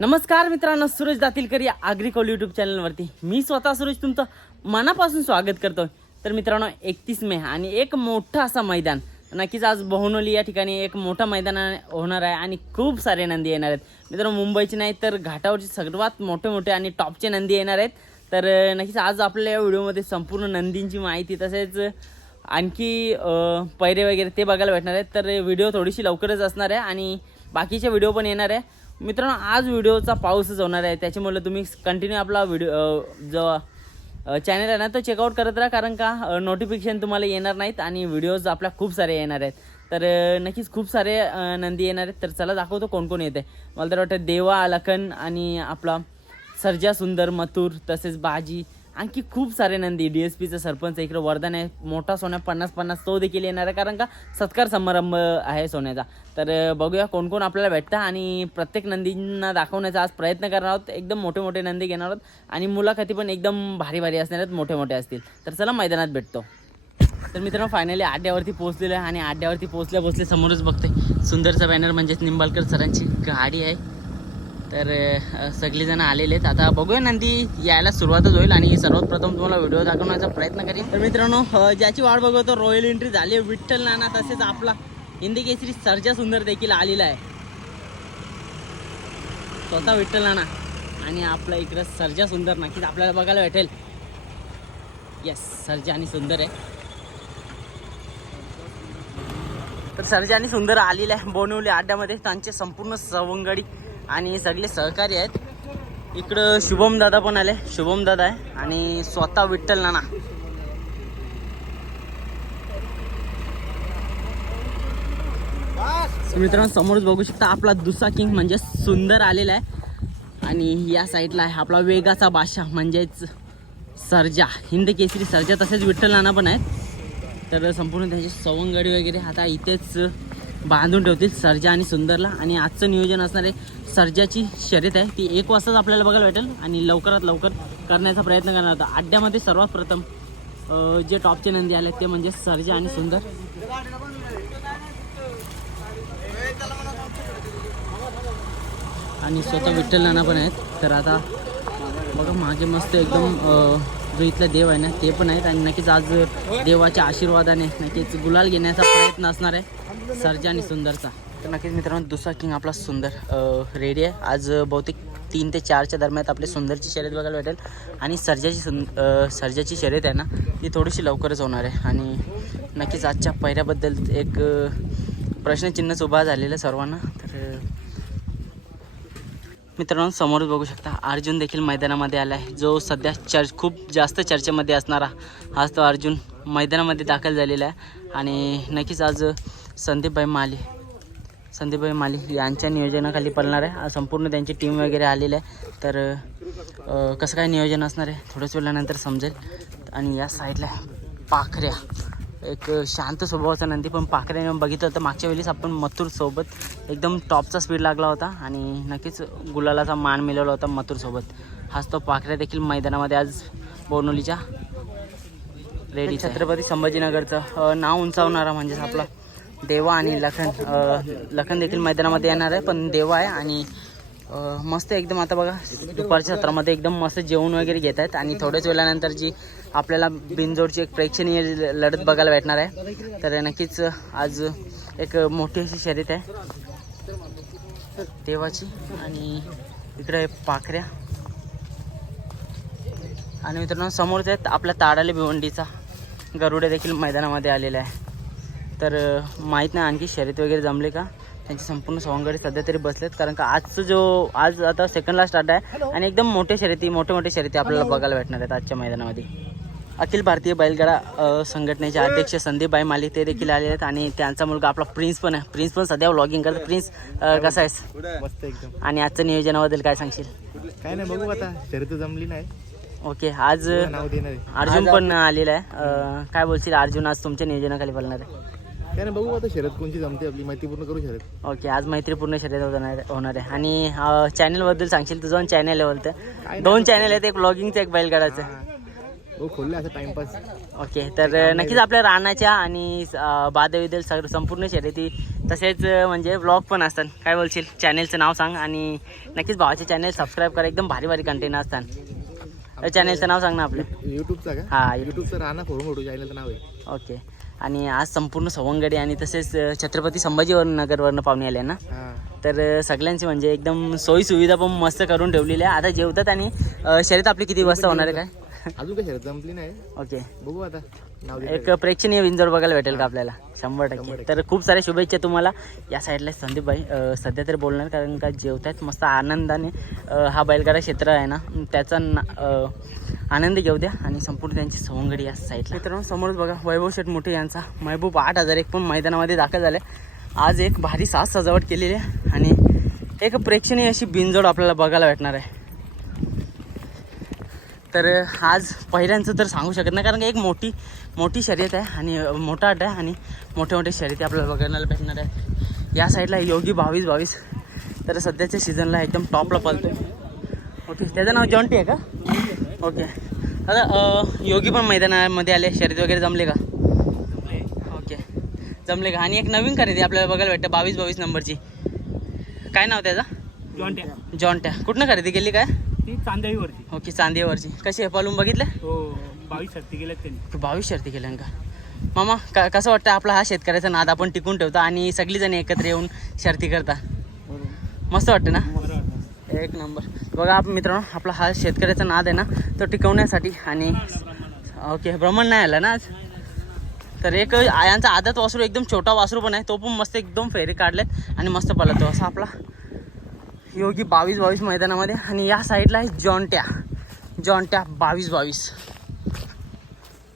नमस्कार मित्रांनो सूरज दातीलकर या आग्रिकॉल यूट्यूब चॅनलवरती मी स्वतः सूरज तुमचं मनापासून स्वागत करतो तर मित्रांनो एकतीस मे आणि एक मोठं असं मैदान. नक्कीच आज बहुनोली या ठिकाणी एक मोठं मैदान होणार आहे आणि खूप सारे नंदी येणार आहेत. मित्रांनो मुंबईचे नाही तर घाटावरचे सर्वात मोठे मोठे आणि टॉपचे नंदी येणार आहेत. तर नक्कीच आज आपल्या या व्हिडिओमध्ये संपूर्ण नंदींची माहिती तसेच आणखी पैरे वगैरे ते बघायला भेटणार आहेत. तर व्हिडिओ थोडीशी लवकरच असणार आहे आणि बाकीचे व्हिडिओ पण येणार आहे. मित्रांनो आज व्हिडिओचा पाऊसच होणार आहे. त्याच्यामुळे तुम्ही कंटिन्यू आपला व्हिडिओ जो चॅनल आहे ना तो चेकआउट करत राहा. कारण का नोटिफिकेशन तुम्हाला येणार नाहीत आणि व्हिडिओज आपल्या खूप सारे येणार आहेत. तर नक्कीच खूप सारे नंदी येणार आहेत. तर चला दाखवतो कोण कोण येते. मला तर वाटतं देवा लखन आणि आपला सर्जा सुंदर मथुर तसेच बाजी आणखी खूप सारे नंदी डी एस पीचं सरपंच इकडं वरदान आहे मोठा सोन्या पन्नास पन्नास तो देखील येणार आहे कारण का सत्कार समारंभ आहे सोन्याचा. तर बघूया कोण कोण आपल्याला भेटतं आणि प्रत्येक नंदींना दाखवण्याचा आज प्रयत्न करणार आहोत. एकदम मोठे मोठे नंदी घेणार आहोत आणि मुलाखती पण एकदम भारी भारी असणार आहेत मोठे मोठे असतील. तर चला मैदानात भेटतो. तर मित्रांनो फायनली आड्यावरती पोहोचलेलो आहे आणि आड्यावरती पोहोचल्या पोहोचले समोरच बघते सुंदरचा बॅनर म्हणजेच निंबाळकर सरांची गाडी आहे. तर सगळेजण आलेले आहेत. आता बघूया नंदी यायला सुरुवातच होईल आणि सर्वात प्रथम तुम्हाला व्हिडिओ दाखवण्याचा प्रयत्न करेन. तर मित्रांनो ज्याची वाट बघतो रॉयल एंट्री झाली. आहे, विठ्ठल नाना तसेच आपला हिंदी केसरी सर्जा सुंदर देखील आलेला आहे. स्वतः विठ्ठल नाना आणि आपला इकडं सर्जा सुंदर नक्कीच आपल्याला बघायला भेटेल. येस सर्जा आणि सुंदर आहे. तर सर्जा आणि सुंदर आलेलं आहे. बोनवली अड्ड्यामध्ये त्यांचे संपूर्ण सवंगडी आणि सगळे सहकारी आहेत. इकडं शुभम दादा पण आले. शुभम दादा आहे. आणि स्वतः विठ्ठल नाना. मित्रांनो समोरच बघू शकता आपला दुसरा किंग म्हणजे सुंदर आलेला आहे. आणि या साईडला आहे आपला वेगाचा बादशाह म्हणजेच सर्जा. हिंद केसरी सर्जा तसेच विठ्ठल नाना पण आहेत. तर संपूर्ण त्यांची सवंगडी वगैरे. आता इथेच बांधून ठेवतील सर्जा आणि सुंदरला. आणि आजचं नियोजन असणार आहे सर्जाची शर्यत आहे. ती एक वाजताच आपल्याला बघायला भेटेल आणि लवकरात लवकर करण्याचा प्रयत्न करणार होता अड्ड्यामध्ये सर्वात प्रथम जे टॉपचे नंदी आले ते म्हणजे सर्जा आणि सुंदर. आणि स्वतः विठ्ठल नाना पण आहेत. तर आता बघा मागे मस्त एकदम जो इथला देव आहे ना ते पण आहेत आणि नक्कीच आज देवाच्या आशीर्वादाने नक्कीच गुलाल घेण्याचा प्रयत्न असणार आहे सर्जा आणि सुंदरचा. तर नक्कीच मित्रांनो दुसरा किंग आपला सुंदर रेडी आहे. आज बहुतेक तीन ते चारच्या दरम्यान आपली सुंदरची शर्यत बघायला भेटेल. आणि सर्जाची सुं सर्जाची शर्यत आहे ना ती थोडीशी लवकरच होणार आहे. आणि नक्कीच आजच्या पहिऱ्याबद्दल एक प्रश्नचिन्हच उभा झालेलं आहे सर्वांना. मित्रांनो समोरच बघू शकता अर्जुन देखील मैदानामध्ये आला आहे. जो सध्या चर्च खूप जास्त चर्चेमध्ये असणारा हाच तो अर्जुन मैदानामध्ये दाखल झालेला आहे. आणि नक्कीच आज संदीपभाई माली संदीपभाई माली यांच्या नियोजनाखाली पडणार आहे. संपूर्ण त्यांची टीम वगैरे आलेली आहे. तर कसं काय नियोजन असणार आहे? थोड्याच वेळानंतर समजेल. आणि या साईडला आहे पाखऱ्या. एक शांत स्वभावाचा नंदी पण पाखऱ्याने बघितलं तर मागच्या वेळेस आपण मथुरसोबत एकदम टॉपचा स्पीड लागला होता आणि नक्कीच गुलालाचा मान मिळवला होता मथुरसोबत हाच तो पाखऱ्या देखील मैदानामध्ये आज बोर्नोलीच्या रेडी छत्रपती संभाजीनगरचं नाव उंचावणारा म्हणजेच आपला देवा आणि लखन लखन देखील मैदानामध्ये येणार आहे पण देवा आहे आणि मस्त एकदम आता बघा दुपारच्या सत्रामध्ये एकदम मस्त जेवण वगैरे घेत आहेत आणि थोड्याच वेळानंतर जी आपल्याला बिनजोडची एक प्रेक्षणीय लढत बघायला भेटणार आहे. तर नक्कीच आज एक मोठी अशी शर्यत आहे. देवाची आणि इकडे पाखऱ्या. आणि मित्रांनो समोरच आहेत आपल्या ताडाले भिवंडीचा गरुडे देखील मैदानामध्ये आलेला आहे. तर माहीत नाही आणखी शर्यत वगैरे जमले का? त्यांचे संपूर्ण सवंगडी सध्या तरी बसलेत कारण का आजचं जो आज आता सेकंडला स्टार्ट आहे. आणि एकदम मोठ्या शर्यती मोठे मोठे शर्यती आपल्याला बघायला भेटणार आहेत आजच्या मैदानामध्ये. अखिल भारतीय बैलगाडा संघटनेचे अध्यक्ष संदीपभाई माली ते देखील आले आहेत आणि त्यांचा मुलगा आपला प्रिन्स पण आहे. प्रिन्स पण सध्या व्लॉगिंग करतो प्रिन्स कसा आहेस? मस्त एकदम. आणि आजचं नियोजनाबद्दल काय सांगशील? काय नाही बघू आता. शर्यत जमली नाही. ओके आज नाव देणार आहे. अर्जुन पण आलेला आहे. अं, काय बोलशील? अर्जुन आज तुमच्या नियोजनाखाली बोलणार आहे. काय नाही बघू आता शर्यत कोणची जमते आपली. माहिती पूर्ण करू शर्यत. ओके आज मैत्रीपूर्ण शर्यत होणार होणार आहे. आणि चॅनलबद्दल सांगशील? तुझं चॅनल आहे बोलतं दोन चॅनल आहेत एक ब्लॉगिंगचं एक बैलगाडाचं हो खोलले असं टाइमपास ओके तर नक्कीच आपल्या रानाच्या आणि अं, बाधाविद्दल सग संपूर्ण शर्यती तसेच म्हणजे ब्लॉग पण असतात. काय बोलशील? चॅनेलचं नाव सांग आणि नक्कीच भावाचे चॅनेल सबस्क्राईब करा. एकदम भारी भारी कंटेंट असतात. चॅनेलचं नाव सांग ना आपलं. युट्यूबचा का? हा युट्यूबचं फोन मोठू चॅनलचं नाव आहे. ओके. आणि आज संपूर्ण सवंगडी आणि तसेच छत्रपती संभाजीवरून नगरवरनं पाहुणे आले ना? हा. तर सगळ्यांची म्हणजे एकदम सोयी सुविधा पण मस्त करून ठेवलेली आहे आता जेवतात आणि शर्यत आपली किती वाजता होणार आहे काय? अजून काय जमली नाही? ओके. बघू आता. नाव एक प्रेक्षणीय विंजोड बघायला भेटेल का आपल्याला? शंभर टक्के. तर खूप साऱ्या शुभेच्छा तुम्हाला. या साईडला संदीपभाई अं, सध्या तरी बोलणार कारण का जेवतायत मस्त आनंदाने. हा बैलगाडा क्षेत्र आहे ना त्याचा ना- आनंद घेऊ द्या आणि संपूर्ण त्यांची सवंगडी या साईडला. मित्रांनो समोरच बघा वैभव शेठ मोठे यांचा महबूब आठ हजार एक पण मैदानामध्ये दाखल झाले. आज एक भारी साज सजावट केलेली आहे आणि एक प्रेक्षणीय अशी बिनजोड आपल्याला बघायला भेटणार आहे. तर आज पहिल्यांचं तर सांगू शकत नाही कारण का एक मोठी मोठी शर्यत आहे आणि मोठा अड्डा आहे आणि मोठ्या मोठ्या शर्यती आपल्याला बघायला भेटणार आहे या साईडला योगी बावीस बावीस. तर सध्याच्या सीझनला एकदम टॉपला पळतो ओके त्याचं नाव जॉन्टी आहे का? ओके. आता योगी पण मैदानामध्ये आले. शर्यत वगैरे जमले का? ओके. जमले का? आणि एक नवीन खरेदी आपल्याला बघायला भेटतं बावीस बावीस नंबरची. काय नाव त्याचा? जॉन्ट्या जॉन्ट्या कुठनं खरेदी केली काय? ती ओके चांदीवरची कशी आहे? पालून बघितलं? हो बावीस शक्ती गेल्यात त्यांनी. बावीस शर्ती केल्या का? मामा का कसं वाटतं आपला हा शेतकऱ्याचा नाद आपण टिकून ठेवतो आणि सगळीजण एकत्र येऊन शर्ती करता? मस्त वाटतं ना. एक नंबर. बघा आप मित्रांनो आपला हा शेतकऱ्याचा नाद आहे ना तो टिकवण्यासाठी आणि ओके भ्रमण नाही आला ना आज? तर एक यांचा आदत वासरू एकदम छोटा वासरू पण आहे तो पण मस्त एकदम फेरी काढलेत आणि मस्त पळतो. असा आपला योगी बावीस बावीस मैदानामध्ये आणि या साईडला आहे जॉन्ट्या. जॉन्ट्या बावीस बावीस.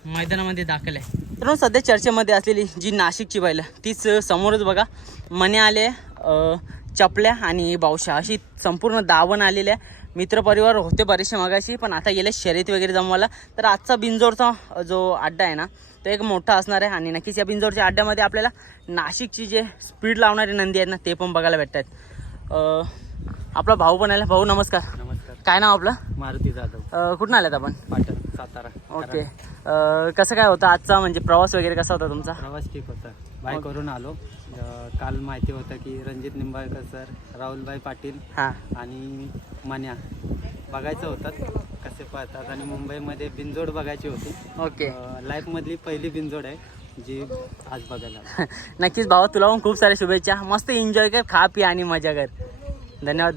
मैदानामध्ये दाखल आहे. तर सध्या चर्चेमध्ये असलेली जी नाशिकची बैल तीच समोरच बघा. मने आले चपल्या आणि बावशा अशी संपूर्ण दावण आलेल्या मित्रपरिवार होते बरेचसे मगाशी पण आता गेले शर्यत वगैरे जमवायला. तर आजचा बिंजोरचा जो अड्डा आहे ना तो एक मोठा असणार आहे. आणि नक्कीच या बिंजोरच्या अड्ड्यामध्ये आपल्याला नाशिकची जे स्पीड लावणारी नंदी आहेत ना ते पण बघायला भेटतात आपला भाऊ पण आला. भाऊ नमस्कार. नमस्कार. काय नाव आपलं? मारुती जाधव. अ, कुठून आल्यात आपण? पाटण सातारा ओके. अ, कसं काय होतं आजचा? म्हणजे प्रवास वगैरे कसा होता तुमचा? प्रवास ठीक होता. बाय करून आलो. अं, काल माहिती होतं की रणजित निंबाळकर सर राहुलभाई पाटील हां. आणि मान्या. बघायचं होतं कसे पळतात आणि मुंबईमध्ये बिनजोड बघायची होती. ओके. अं, लाईफमधली पहिली बिनजोड आहे जी आज बघायला आलो. नक्कीच भावा तुला पण खूप साऱ्या शुभेच्छा. मस्त एन्जॉय कर खा पी आणि मजा कर. धन्यवाद.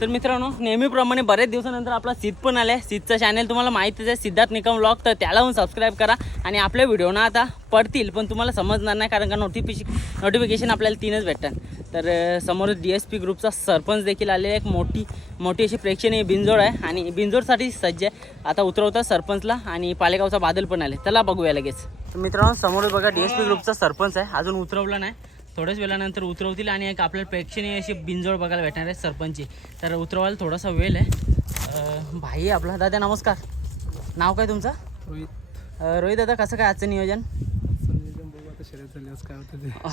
तर मित्रांनो नेहमीप्रमाणे बरेच दिवसानंतर आपला सिद्ध पण आलाय. सिद्धचा चॅनल तुम्हाला माहितीच आहे सिद्धार्थ निकम व्लॉग तर त्याला पण सबस्क्राईब करा. आणि आपल्या व्हिडिओ ना आता पडतील पण तुम्हाला समजणार नाही कारण का नोटिफिकेशन नोटिफिकेशन आपल्याला तीनच भेटतात. तर अं, समोरच डी एस पी ग्रुपचा सरपंच देखील आले एक मोठी मोठी अशी प्रेक्षणीय बिंजोड आहे. आणि बिंजोडसाठी सज्ज आहे. आता उतरवतात सरपंचला आणि पालेगावचा बादल पण आले. चला बघूया लगेच. तर मित्रांनो समोर बघा डी एस पी ग्रुपचा सरपंच आहे. अजून उतरवला नाही. थोड्याच वेळानंतर उतरवतील आणि एक आपल्याला प्रेक्षणीय अशी बिंजोड बघायला भेटणार आहे सरपंचची तर उतरवायला थोडासा वेळ आहे. भाई आपला दादा नमस्कार. नाव काय तुमचं? अं, रोहित दादा कसं काय आजचं नियोजन?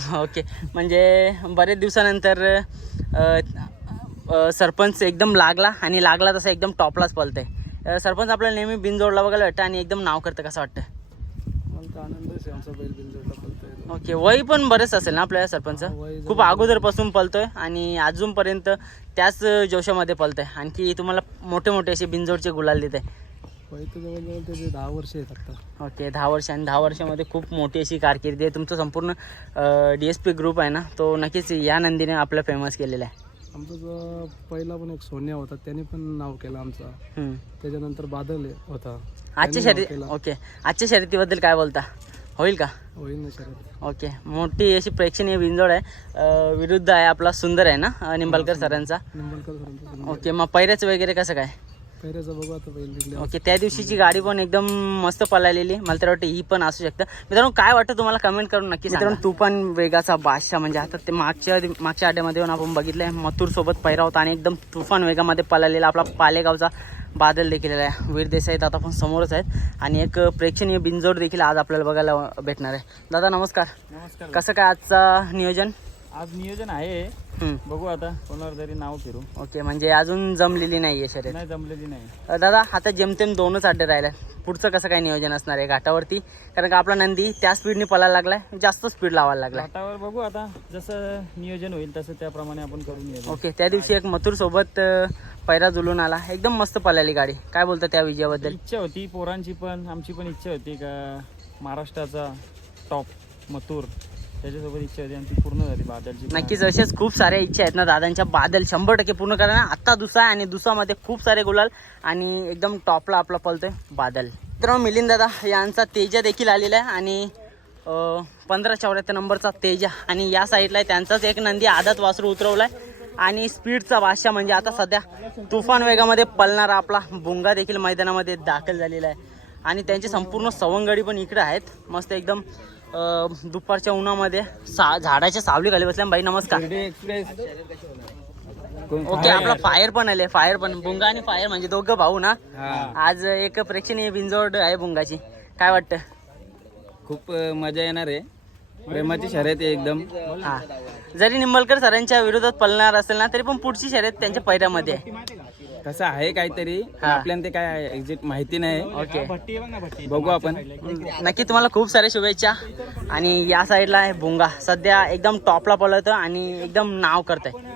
ओके. म्हणजे बरेच दिवसानंतर सरपंच एकदम लागला आणि लागला तसा एकदम टॉपलाच पलतंय अ, सरपंच आपल्याला नेहमी बिनजोडला बघायला वाटतं आणि एकदम नाव करतं कसं वाटतं? ओके वय पण बरेच असेल ना आपल्या सरपंच? खूप अगोदरपासून पलतोय आणि अजूनपर्यंत त्याच जोशामध्ये पलतोय. आणखी तुम्हाला मोठे मोठे असे बिनजोडचे गुलाल देत आहे जवळजवळ त्याचे दहा वर्ष आता. ओके दहा वर्ष आणि दहा वर्षामध्ये खूप मोठी अशी कारकिर्दी आहे. तुमचं संपूर्ण डी एस पी ग्रुप आहे ना तो नक्कीच या नंदीने आपलं फेमस केलेला आहे. आमचा जो पहिला पण एक सोन्या होता त्याने पण नाव केलं आमचा. हम्म. त्याच्यानंतर बादल होता. आजच्या शर्यती ओके. आजच्या शर्यतीबद्दल काय बोलता? होईल का? होईल ना शरद. ओके. मोठी अशी प्रेक्षणीय बिंजोड आहे. विरुद्ध आहे आपला सुंदर आहे ना निंबाळकर सरांचा? ओके. मग पैऱ्याचं वगैरे कसं काय? बघू आता ओके त्या दिवशीची गाडी पण एकदम मस्त पळालेली. मला तर वाटतं ही पण असू शकतं. मित्रांनो काय वाटतं तुम्हाला? कमेंट करून नक्की मित्रांनो तू पण वेगाचा बादशाह. म्हणजे आता ते मागच्या मागच्या अड्ड्यामध्ये येऊन आपण बघितलंय मथुर सोबत पैरा होता आणि एकदम तुफान वेगामध्ये पळालेला आपला पालेगावचा बादल देखील आहे वीर देसाई आता पण समोरच आहेत. आणि एक प्रेक्षणीय बिंजोड देखील आज आपल्याला बघायला भेटणार आहे. दादा नमस्कार. नमस्कार. कसं काय आजचा नियोजन? आज नियोजन आहे. बघू आता कोणावर तरी नाव फिरू. ओके म्हणजे अजून जमलेली नाहीये शर्यत. नाही जमलेली नाही. दादा आता जेमतेम दोनच अड्डे राहिले पुढचं कसं काय नियोजन असणार आहे घाटावरती? कारण का आपला नंदी त्या स्पीडने पळायला लागलाय जास्त स्पीड लावायला लागलाय. घाटावर बघू आता जसं नियोजन होईल तसं त्याप्रमाणे आपण करू नियोजन ओके त्या दिवशी एक मथुर सोबत पैरा जुलून आला. एकदम मस्त पळाली गाडी. काय बोलतं त्या विजयाबद्दल? इच्छा होती पोरांची पण आमची पण इच्छा होती का महाराष्ट्राचा टॉप मथुर. त्याच्यासोबत इच्छा होती आमची पूर्ण झाली बादलची नक्कीच असेच खूप साऱ्या इच्छा आहेत ना दादांच्या. बादल शंभर टक्के पूर्ण करा ना. आत्ता दुसरा आहे आणि दुसऱ्यामध्ये खूप सारे गुलाल आणि एकदम टॉपला आपला पलतोय बादल. तर मिलिंद दादा यांचा तेजा देखील आलेला आहे आणि पंधरा चौऱ्याहत्तर नंबरचा तेजा. आणि या साईडला आहे त्यांचाच एक नंदी आदत वासरू उतरवलाय. आणि स्पीडचा बादशाह म्हणजे आता सध्या तुफान वेगामध्ये पलणारा आपला बुंगा देखील मैदानामध्ये दाखल झालेला आहे. आणि त्यांची संपूर्ण सवंगडी पण इकडे आहेत. मस्त एकदम दुपारच्या उन्हामध्ये सा झाडाच्या सावली खाली बसल्या. बाई नमस्कार. ओके आपला फायर पण आले फायर पण. बुंगा आणि फायर म्हणजे दोघं भाऊ ना? आज एक प्रेक्षणीय बिंजोड आहे बुंगाची. काय वाटतं? खूप मजा येणार आहे. प्रेमाची शर्यत आहे एकदम. हा. जरी निंबलकर सरांच्या विरोधात पळणार असेल ना तरी पण पुढची शर्यत त्यांच्या पैऱ्यामध्ये आहे. कसं आहे काहीतरी हा. आपल्याला ते काय एक्झॅक्ट माहिती नाही. ओके. बघू आपण. नक्की तुम्हाला खूप साऱ्या शुभेच्छा. आणि या साईडला आहे भुंगा. सध्या एकदम टॉपला पळतं आणि एकदम नाव करत आहे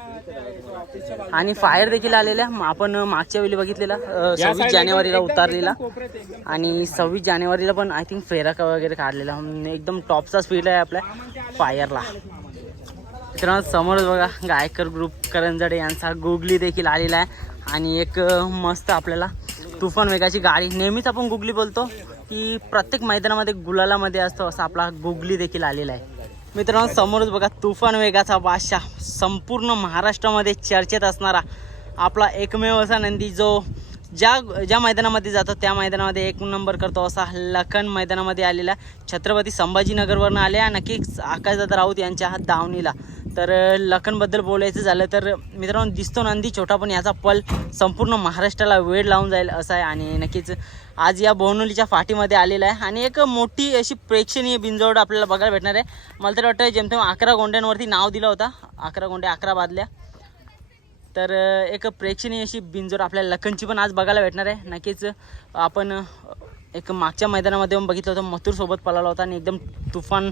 आणि फायर देखील आलेल्या आपण मागच्या वेळी बघितलेला सव्वीस जानेवारीला उतारलेला. आणि सव्वीस जानेवारीला पण आय थिंक फेरा वगैरे काढलेला. एकदम टॉपचा स्पीड आहे आपल्या फायरला मित्रांनो समोरच बघा गायकर ग्रुप करंजडे यांचा गुगली देखील आलेला आहे. आणि एक मस्त आपल्याला तुफान वेगाची गाडी. नेहमीच आपण गुगली बोलतो की प्रत्येक मैदानामध्ये गुलालामध्ये असतो असा आपला गुगली देखील आलेला आहे. मित्रांनो समोरच बघा तुफान वेगाचा बादशाह. संपूर्ण महाराष्ट्रामध्ये चर्चेत असणारा आपला एकमेव असा नंदी जो ज्या ज्या मैदानामध्ये जातो त्या मैदानामध्ये एक नंबर करतो असा लखन मैदानामध्ये आलेला छत्रपती संभाजीनगरवरनं आले नक्कीच आकाशदादा राऊत यांच्या हात दावणीला. तर लखनबद्दल बोलायचं झालं तर मित्रांनो दिसतो नंदी छोटा पण याचा पल संपूर्ण महाराष्ट्राला वेळ लावून जाईल असा आहे. आणि नक्कीच आज या बोनोलीच्या फाटीमध्ये आलेला आहे. आणि एक मोठी अशी प्रेक्षणीय बिंजोड आपल्याला बघायला भेटणार आहे. मला तर वाटतं जेमतेम अकरा गोंड्यांवरती नाव दिलं होता. अकरा गोंडे अकरा बादल्या. तर एक प्रेक्षणीय अशी बिंजोड आपल्याला लखनची पण आज बघायला भेटणार आहे. नक्कीच आपण एक मागच्या मैदानामध्ये आपण बघितलं होतं मथुरसोबत पळाला होता आणि एकदम तुफान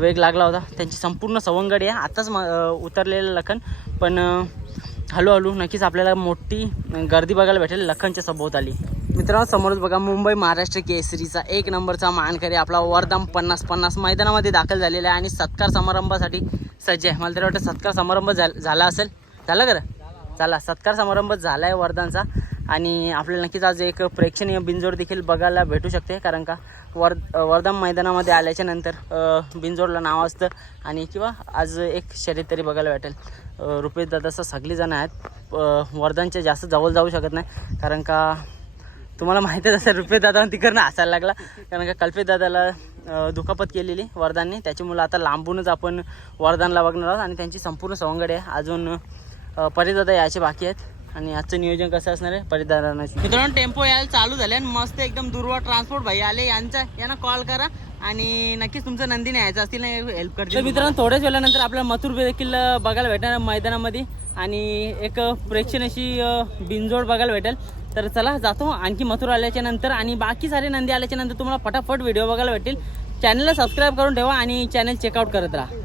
वेग लागला होता. त्यांची संपूर्ण सवंगडी आहे. आताच म उतरलेलं लखन. पण हळूहळू नक्कीच आपल्याला मोठी गर्दी बघायला भेटेल. लखनच्या सभोवताली. मित्रांनो समोरच बघा मुंबई महाराष्ट्र केसरीचा एक नंबरचा मानकरी. आपला वरदाम पन्नास पन्नास मैदानामध्ये दाखल झालेला आहे आणि सत्कार समारंभासाठी सज्ज आहे. मला तरी वाटतं सत्कार समारंभ झाला असेल. झाला खरं? चला सत्कार समारंभ झाला आहे वरदानचा आणि आपल्याला नक्कीच आज एक प्रेक्षणीय बिंजोड देखील बघायला भेटू शकते. कारण का वर वर्धा मैदानामध्ये आल्याच्यानंतर बिंजोडला नाव असतं आणि किंवा आज एक शर्यत तरी बघायला भेटेल. अ, रुपेश दादासह सगळीजण आहेत. अ, वर्धनच्या जास्त जवळ जाऊ शकत नाही. कारण का तुम्हाला माहितीच असेल रुपेश दादा तिकडनं हसायला लागला. कारण का कल्पेश दादाला दुखापत केलेली वरदानने त्याच्यामुळं आता लांबूनच आपण वरदानला बघणार आहोत आणि त्यांची संपूर्ण सवंगड आहे. अजून अ, परिदादा यायचे बाकी आहेत. आणि आजचं नियोजन कसं असणार आहे? परिदारांना मित्रांनो टेम्पो यायला चालू झाले आणि मस्त एकदम दुर्वा ट्रान्सपोर्ट भाई आले यांचा यांना कॉल करा. आणि नक्कीच तुमचं नंदीने यायचं असतील ना हेल्प करतील तर मित्रांनो थोड्याच वेळानंतर आपल्याला मथुर देखील बघायला भेटणार मैदानामध्ये. आणि एक प्रेक्षण अशी अ, बिनजोड बघायला भेटेल. तर चला जातो आणखी मथुर आल्याच्यानंतर. आणि बाकी सारे नंदी आल्याच्यानंतर तुम्हाला फटाफट व्हिडिओ बघायला भेटेल चॅनलला सबस्क्राईब करून ठेवा आणि चॅनल चेकआउट करत राहा.